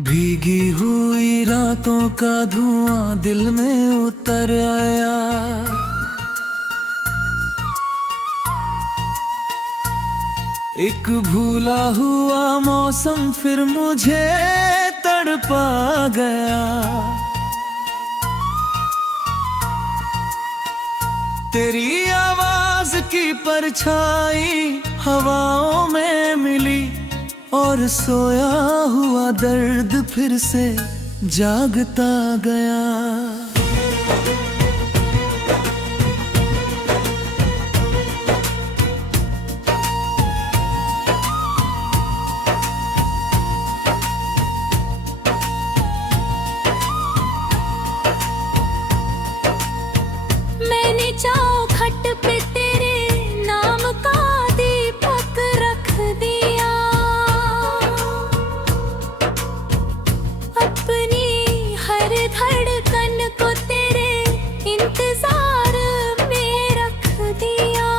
भीगी हुई रातों का धुआं दिल में उतर आया। एक भूला हुआ मौसम फिर मुझे तड़पा गया। तेरी आवाज की परछाई हवाओं में मिली और सोया हुआ दर्द फिर से जागता गया। मैंने चौखट पे तेरे नाम का दीपक रख दिया। अपनी हर धड़कन को तेरे इंतजार में रख दिया।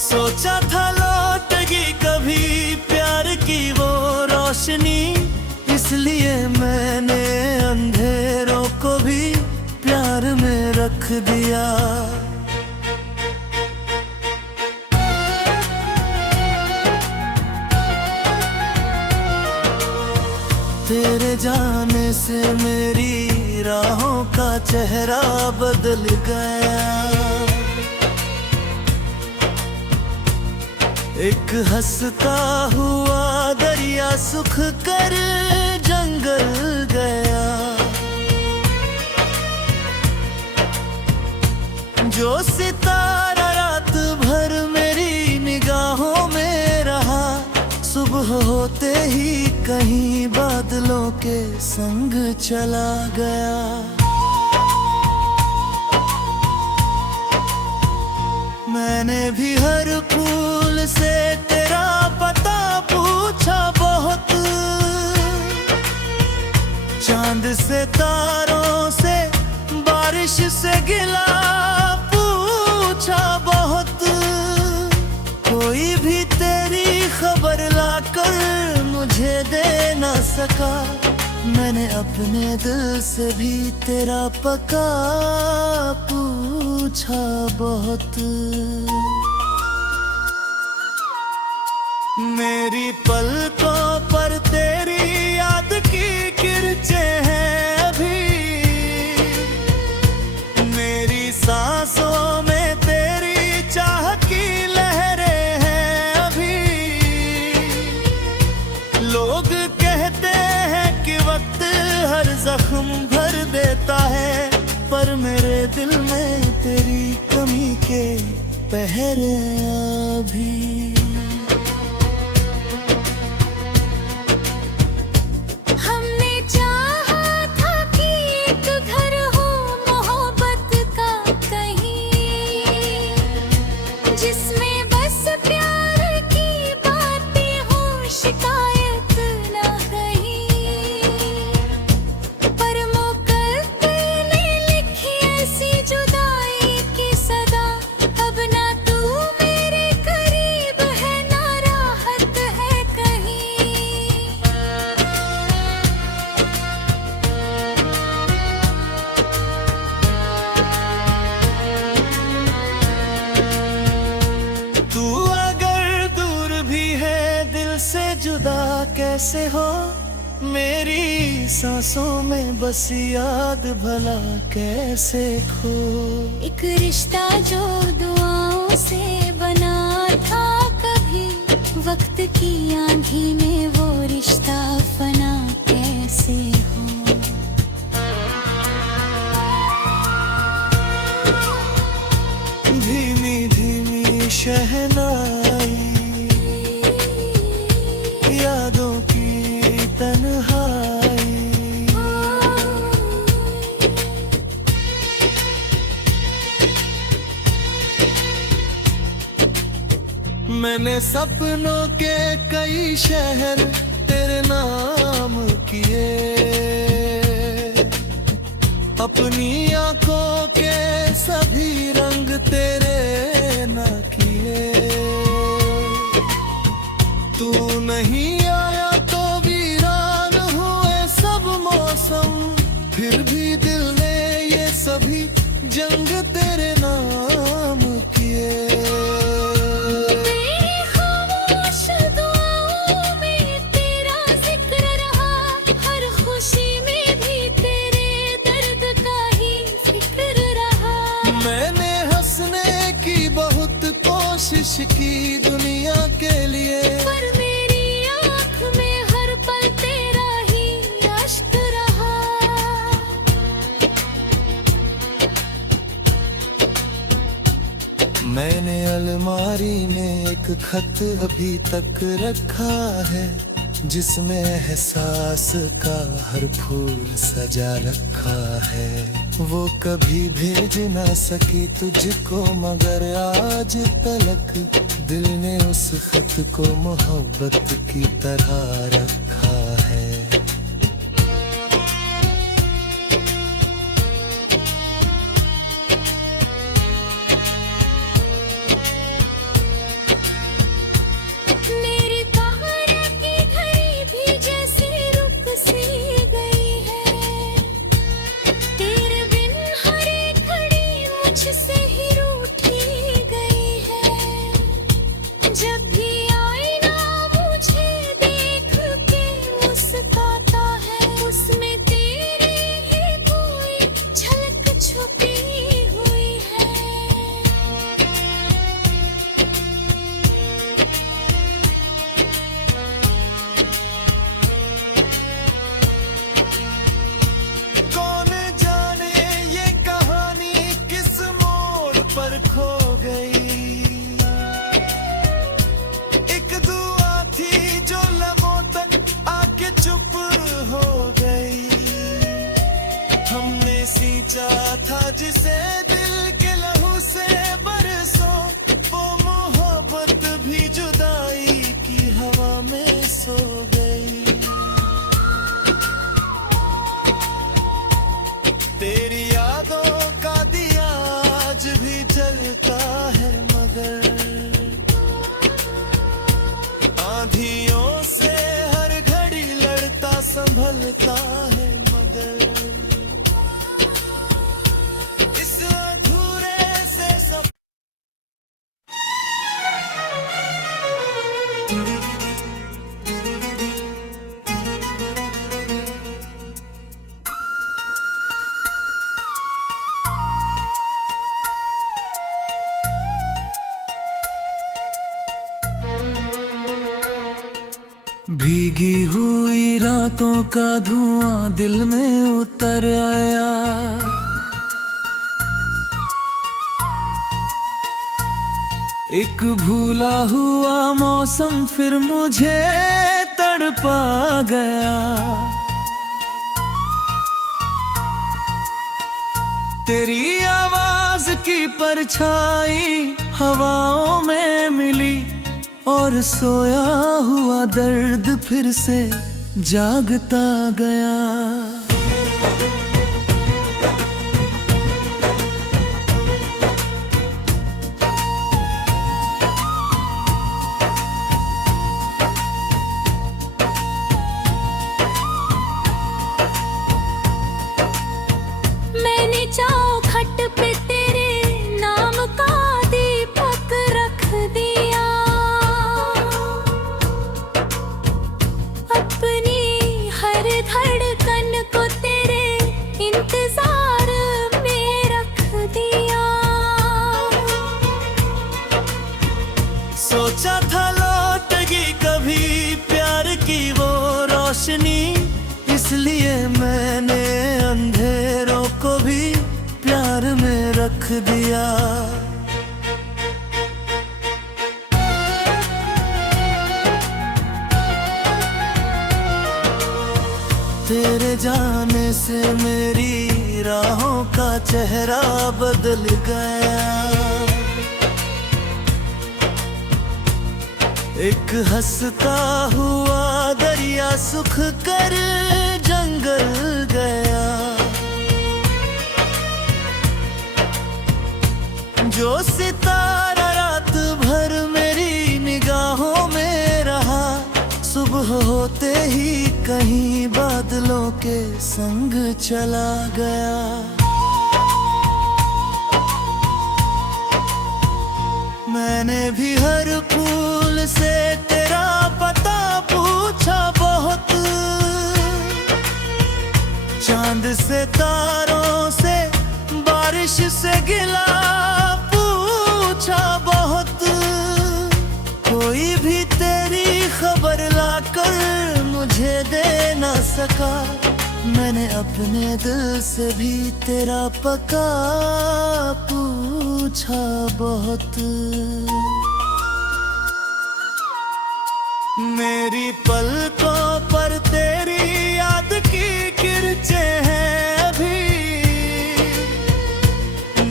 सोचा था लौटेगी कभी प्यार की वो रोशनी, इसलिए मैंने अंधेरों को भी प्यार में रख दिया। तेरे जाने से मेरी राहों का चेहरा बदल गया। एक हंसता हुआ दरिया सुख कर जंगल गया। जो सितारा रात भर मेरी निगाहों में रहा, सुबह होते ही कहीं बादलों के संग चला गया। मैंने भी हर फूल से तेरा पता पूछा बहुत, चांद से तारों से बारिश से गिला पूछा बहुत। कोई भी तेरी खबर लाकर मुझे दे न सका। मैंने अपने दिल से भी तेरा पता पूछा बहुत। मेरी पलकों पर तेरी याद की किरचें हैं अभी। मेरी सांसों में तेरी चाह की लहरें हैं अभी। लोग कहते हैं कि वक्त हर जख्म भर देता है, पर मेरे दिल में तेरी कमी के पहरे अभी। जिसमें बस प्यार की बातें हो, शिकायत ना कहीं। पर मुकद्दर ने लिखी ऐसी जुदाई की सदा। अब ना तू मेरे करीब है, ना राहत है कहीं। तू अगर दूर भी है दिल से जुदा कैसे हो, मेरी सांसों में बस याद भला कैसे खो। एक रिश्ता जो दुआओं से बना था कभी, वक्त की आंधी में वो रिश्ता फना कैसे हो। धीमी धीमी शहनाई यादों की तन्हाई। मैंने सपनों के कई शहर तेरे नाम किए, अपनी आंखों के सभी रंग तेरे न किए। तू नहीं आया तो वीरान हुए सब मौसम, फिर भी दिल ने ये सभी जंग तेरे नाम किए। मेरी खामोश दुआओं में तेरा जिक्र रहा, हर खुशी में भी तेरे दर्द का ही फिक्र रहा। मैंने हंसने की बहुत कोशिश की दुनिया के लिए, पर मेरी आँख में हर पल तेरा ही अश्क रहा। मैंने अलमारी में एक खत अभी तक रखा है, जिसमें एहसास का हर फूल सजा रखा है। वो कभी भेज ना सकी तुझको, मगर आज तलक दिल ने उस खत को मोहब्बत की तरह रखा है। मेरी तारा की घड़ी भी जैसे रुक सी गई है, तेरे बिन हर एक घड़ी मुझसे ही रूठी गई है। जब भी आईना मुझे देख के मुस्कुराता है, उसमें तेरी ही कोई झलक छुपी हुई है। कौन जाने ये कहानी किस मोड़ पर खो गई। एक दुआ थी जो लबों तक आके चुप हो गई। हमने सींचा था जिसे दिल के लहू से बरसों, वो मोहब्बत भी जुदाई की हवा में सो गई। तेरी यादों का दिया आज भी जलता है, मगर आंधियों से हर घड़ी लड़ता संभलता है, मगर इस अधूरे से सब भीगी हुई रातों का धुआं दिल में उतर आया। एक भूला हुआ मौसम फिर मुझे तड़पा गया। तेरी आवाज की परछाई हवाओं में मिली, और सोया हुआ दर्द फिर से जागता गया। मैंने चौखट पे तेरे नाम का दीपक रख दिया, अपनी हर धड़कन को तेरे इंतजार में रख दिया। सोचा था लौटेगी कभी प्यार की वो रोशनी, इसलिए मैंने अंधेरों को भी प्यार में रख दिया। तेरे जाने से मेरी राहों का चेहरा बदल गया। एक हंसता हुआ दरिया सुख कर जंगल गया। जो सितारा रात भर मेरी निगाहों में रहा, होते ही कहीं बादलों के संग चला गया। मैंने भी हर फूल से तेरा पता पूछा बहुत, चांद से तारों से बारिश से गिला पूछा बहुत। कोई भी तेरी खबर लाकर मुझे दे ना सका। मैंने अपने दिल से भी तेरा पता पूछा बहुत। मेरी पलकों पर तेरी याद की किरचें हैं अभी,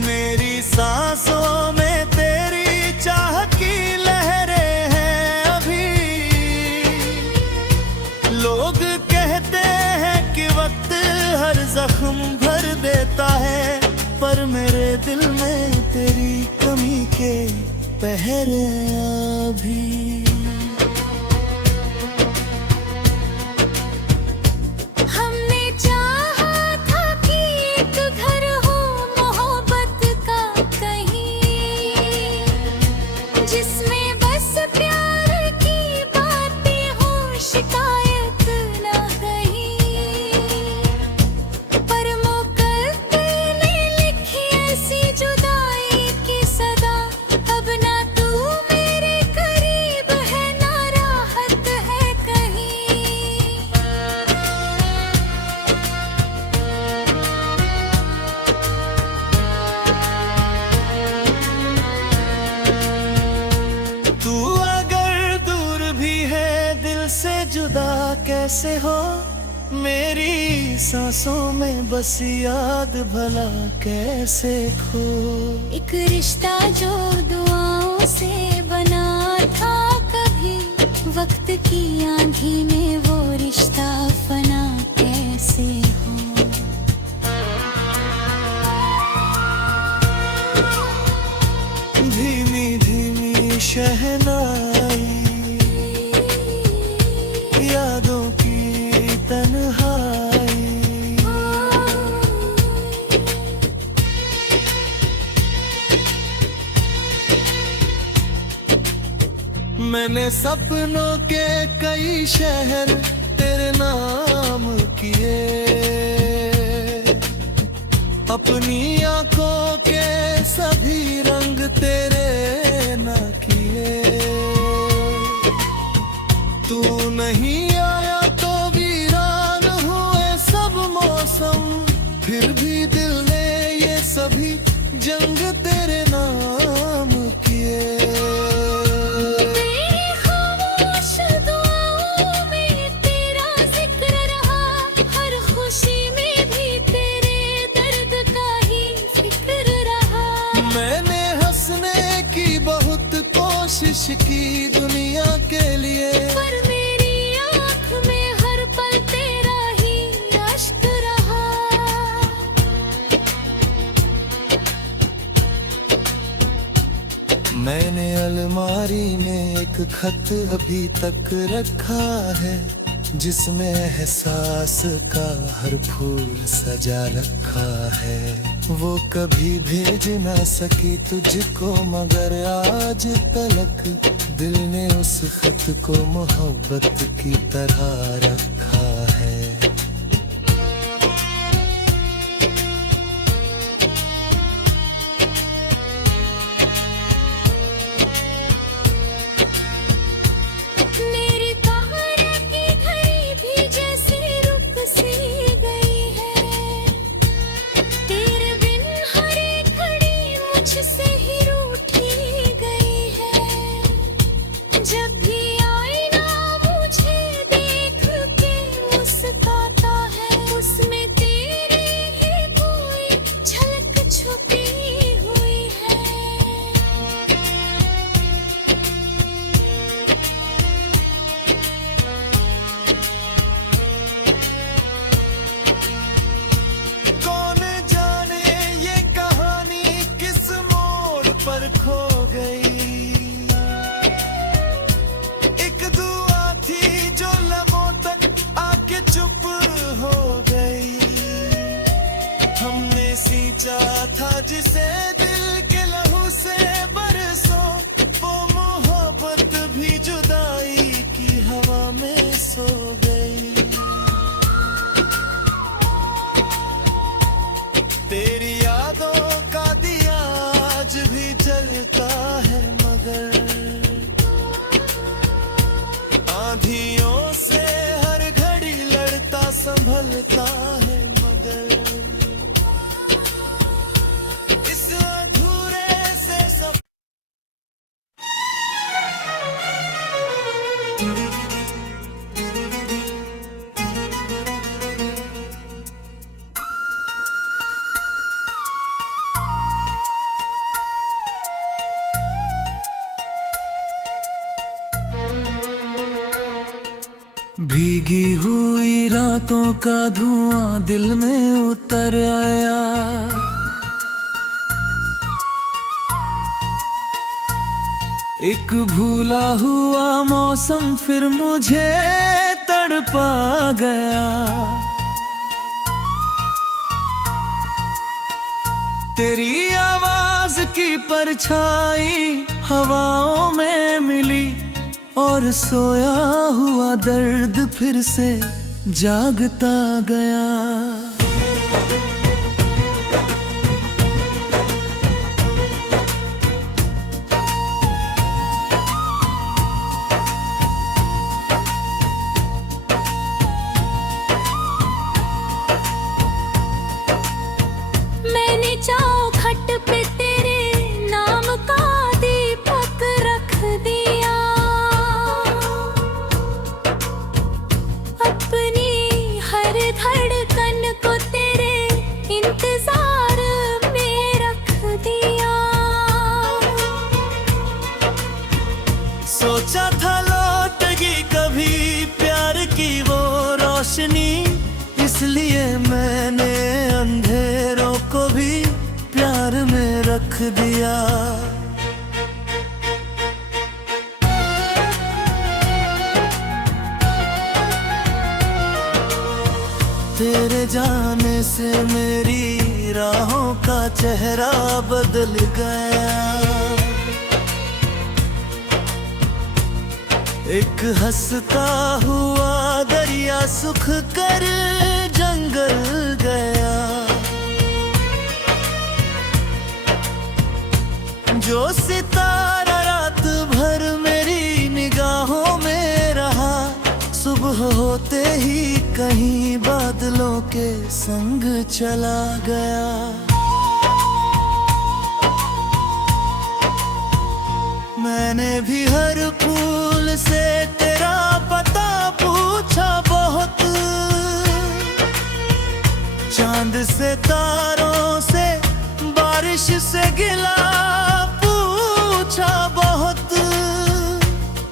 मेरी सांसों में तेरी चाह की लहरें हैं अभी। लोग कहते हैं कि वक्त हर जख्म भर देता है, पर मेरे दिल में तेरी कमी के पहरे अभी। जिसमें बस प्यार की बातें हो, शिकायत ना कहीं। पर मुकद्दर ने लिखी ऐसी जुदाई की सदा, अब ना तू मेरे करीब है ना राहत है कहीं। तू अगर दूर भी है दिल से जुदा कैसे हो, मेरी सांसों में बस याद भला कैसे खो। एक रिश्ता जो दुआओं से बना था कभी, वक्त की आंधी में वो रिश्ता फना कैसे हो। धीमी धीमी शहनाई यादों की तन्हाई, मैंने सपनों के कई शहर तेरे नाम किए, अपनी आंखों के सभी रंग तेरे ना किए। तू नहीं आया तो वीरान हुए सब मौसम, फिर भी दिल ने ये सभी जंग तेरे नाम किए। कोशिश की दुनिया के लिए, पर मेरी आँख में हर पल तेरा ही अश्क रहा। मैंने अलमारी में एक खत अभी तक रखा है, जिसमें एहसास का हर फूल सजा रखा है। वो कभी भेज ना सकी तुझको, मगर आज तलक दिल ने उस खत को मोहब्बत की तरह रखा है। जब भी आईना मुझे देख के मुस्कुराता है, उसमें तेरी ही कोई झलक छुपी हुई है। कौन जाने ये कहानी किस मोड़ पर खो गई। एक दुआ थी जो सींचा था जिसे दिल के लहू से बरसों, वो मोहब्बत भी जुदाई की हवा में सो गई। तेरी यादों का दिया आज भी जलता है, मगर आंधियों से हर घड़ी लड़ता संभलता है, मगर इस अधूरे से सब भीगी हुई रातों का धुआं दिल में उतर आया, एक भूला हुआ मौसम फिर मुझे तड़पा गया। तेरी आवाज की परछाई हवाओं में मिली, और सोया हुआ दर्द फिर से जागता गया। मैंने चौखट पे तेरे नाम का दीपक रख दिया, अपनी हर धड़कन को तेरे इंतजार में रख दिया। सोचा था लौटेगी कभी प्यार की वो रोशनी, इसलिए मैंने अंधेरों को भी प्यार में रख दिया। तेरे जाने से मेरी राहों का चेहरा बदल गया, एक हंसता हुआ दरिया सुख कर जंगल गया। जो सितारा रात भर मेरी निगाहों में रहा, सुबह होते ही कहीं बादलों के संग चला गया। मैंने भी हर फूल से तेरा पता पूछा बहुत, चांद से तारों से बारिश से गिला पूछा बहुत,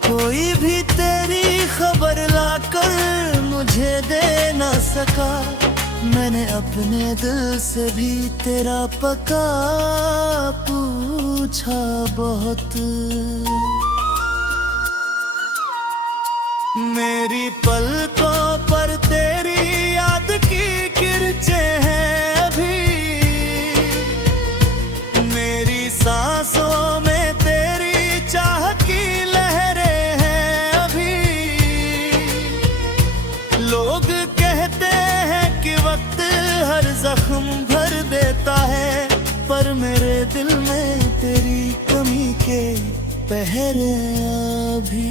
कोई भी तेरी खबर लाकर मुझे दे न सका। मैंने अपने दिल से भी तेरा पता पूछा बहुत। मेरी पलकों पर तेरी याद की किरचें हैं अभी, मेरी सांसों में तेरी चाह की लहरें हैं अभी। लोग कहते हैं कि वक्त हर जख्म भर देता है, पर मेरे दिल में तेरी कमी के पहरे अभी।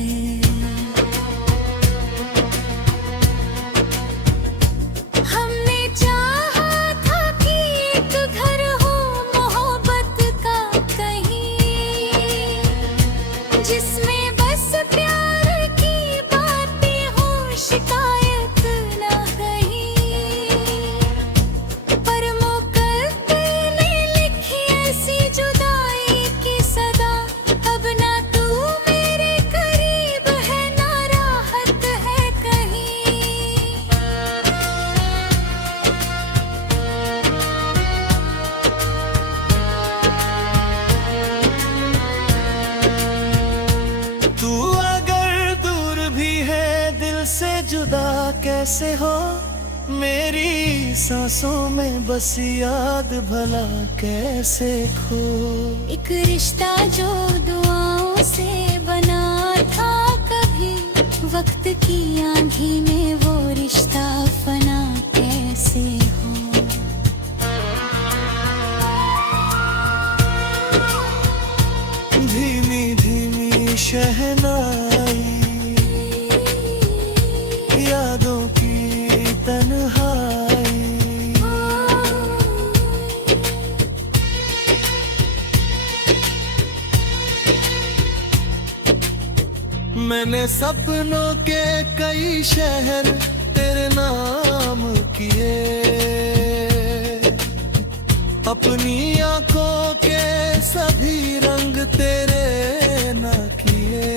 जिसमें बस प्यार की बातें हो, शिकायत ना कहीं, पर मुकद्दर ने लिखी ऐसी जुदाई की सदा। अब ना तू मेरे करीब है, ना राहत है कहीं। तू अगर दूर भी है दिल से जुदा कैसे हो, मेरी सांसों में बस याद भला कैसे खो। एक रिश्ता जो दुआओं से बना था कभी, वक्त की आंधी में वो रिश्ता फना कैसे हो। धीमी धीमी शहनाई यादों की तन्हाई, मैंने सपनों के कई शहर तेरे नाम किए, अपनी आंखों के सभी रंग तेरे न किए।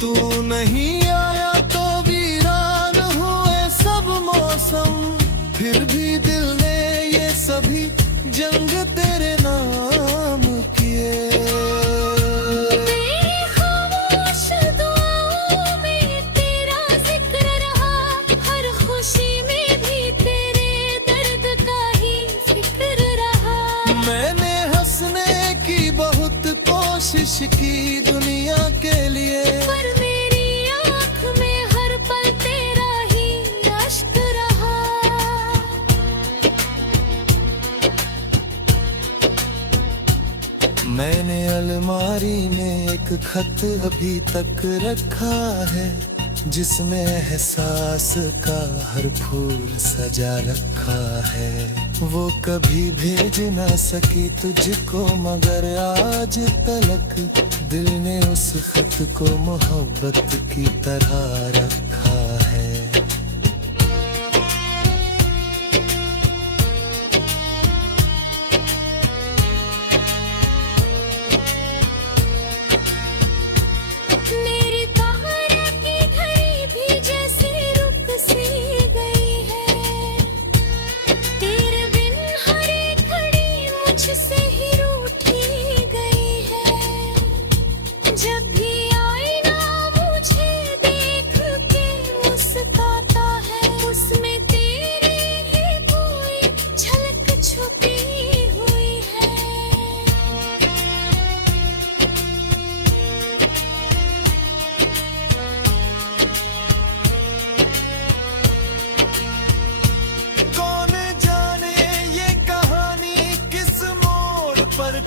तू नहीं आया तो वीरान हुए सब मौसम, फिर भी दिल ने ये सभी जंग तेरे नाम किए। कोशिश की दुनिया के लिए, पर मेरी आँख में हर पल तेरा ही अश्क रहा। मैंने अलमारी में एक खत अभी तक रखा है, जिसमें एहसास का हर फूल सजा रखा है। वो कभी भेज ना सकी तुझको, मगर आज तलक दिल ने उस खत को मोहब्बत की तरह रखा है।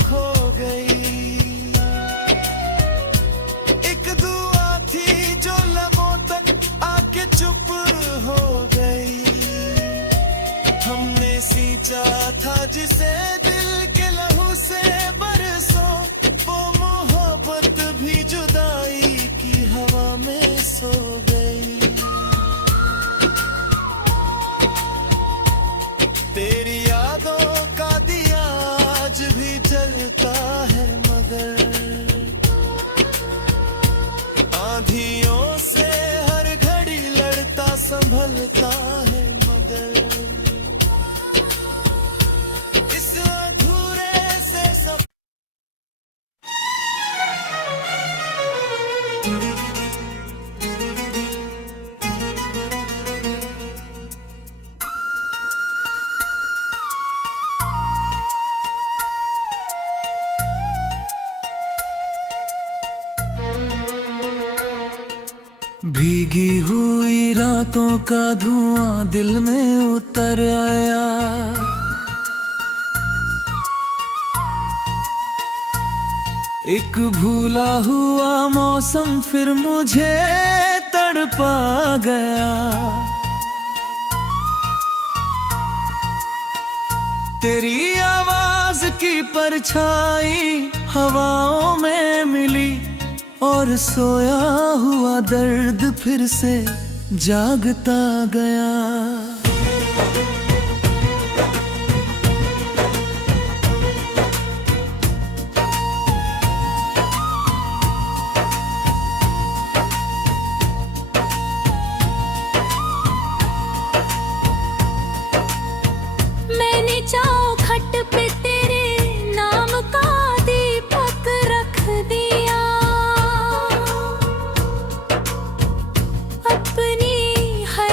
खो गई एक दुआ थी जो लबों तक आके चुप हो गई। हमने सींचा था जिसे दिल के लहू से बरसों, वो मोहब्बत भी जुदाई की हवा में सो गई। तेरी यादों का दिया आज भी जलता है, मगर आंधियों से हर घड़ी लड़ता संभलता है, मगर इस अधूरे से सब भीगी हुई रातों का धुआं दिल में उतर आया। एक भूला हुआ मौसम फिर मुझे तड़पा गया। तेरी आवाज की परछाई हवाओं में मिली, और सोया हुआ दर्द फिर से जागता गया। मैंने चौखट पे तेरे नाम का दीपक रख दिया। अपनी हर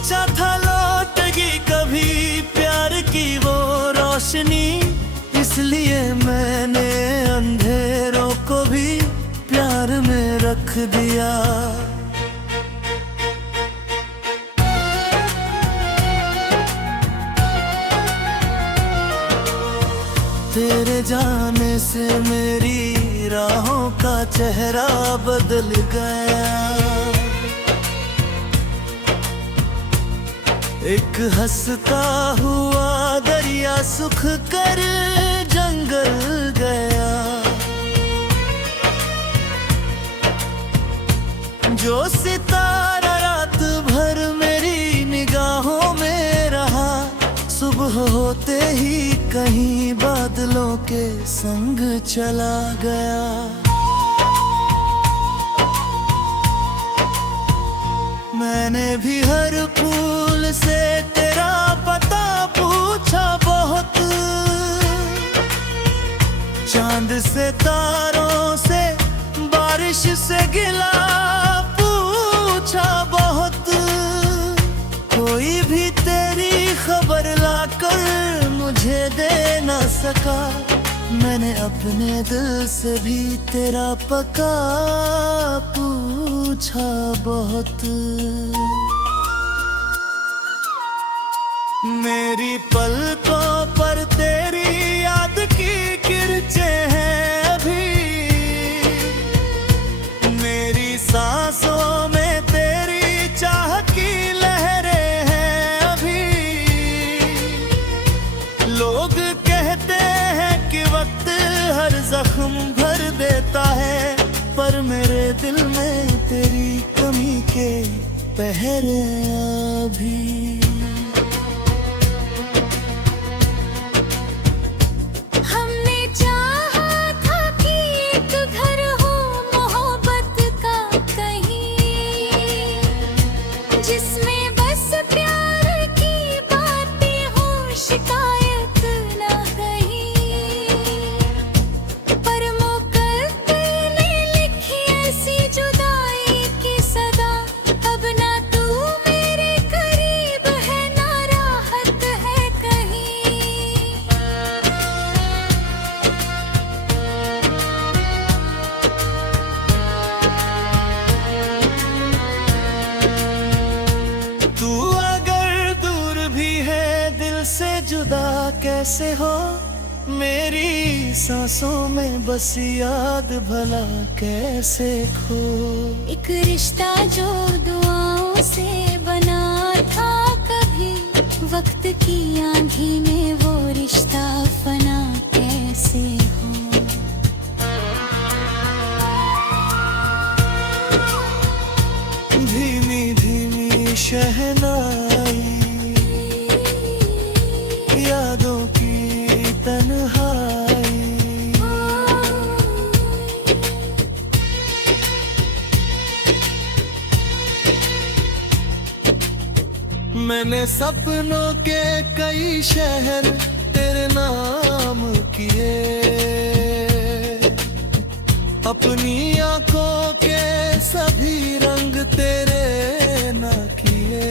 सोचा था लौटेगी कभी प्यार की वो रोशनी, इसलिए मैंने अंधेरों को भी प्यार में रख दिया। तेरे जाने से मेरी राहों का चेहरा बदल गया। एक हंसता हुआ दरिया सुख कर जंगल गया। जो सितारा रात भर मेरी निगाहों में रहा, सुबह होते ही कहीं बादलों के संग चला गया। मैंने भी हर फूल से तेरा पता पूछा बहुत, चांद से तारों से बारिश से गिला पूछा बहुत। कोई भी तेरी खबर लाकर मुझे दे न सका, मैंने अपने दिल से भी तेरा पता पूछा बहुत। मेरी पलकों पर तेरी याद की किरचें हैं अभी, मेरी सांसों में तेरी चाह की लहरें हैं अभी। लोग कहते हैं कि वक्त हर जख्म भर देता है, पर मेरे दिल में तेरी कमी के पहरे अभी। जिसमें बस प्यार की बातें हो, शिकायत ना कहीं। पर मुकद्दर ने लिखी ऐसी जुदाई की सदा, अब ना तू मेरे करीब है ना राहत है कहीं। तू अगर दूर भी है दिल से जुदा कैसे हो, मेरी सांसों में बस याद भला कैसे खो। एक रिश्ता जो दुआओं से बना था कभी, वक्त की आंधी में वो रिश्ता फना कैसे हो। धीमी धीमी शहनाई यादों की तन्हाई, मैंने सपनों के कई शहर तेरे नाम किए, अपनी आंखों के सभी रंग तेरे न किए।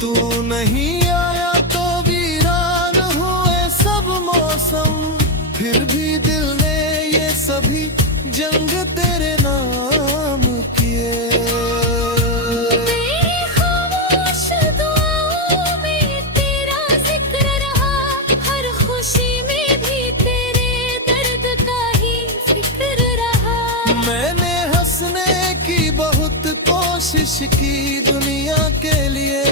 तू नहीं आया तो वीरान हुए सब मौसम, फिर भी दिल ने ये सभी जंग तेरे नाम किए। कोशिश की दुनिया के लिए,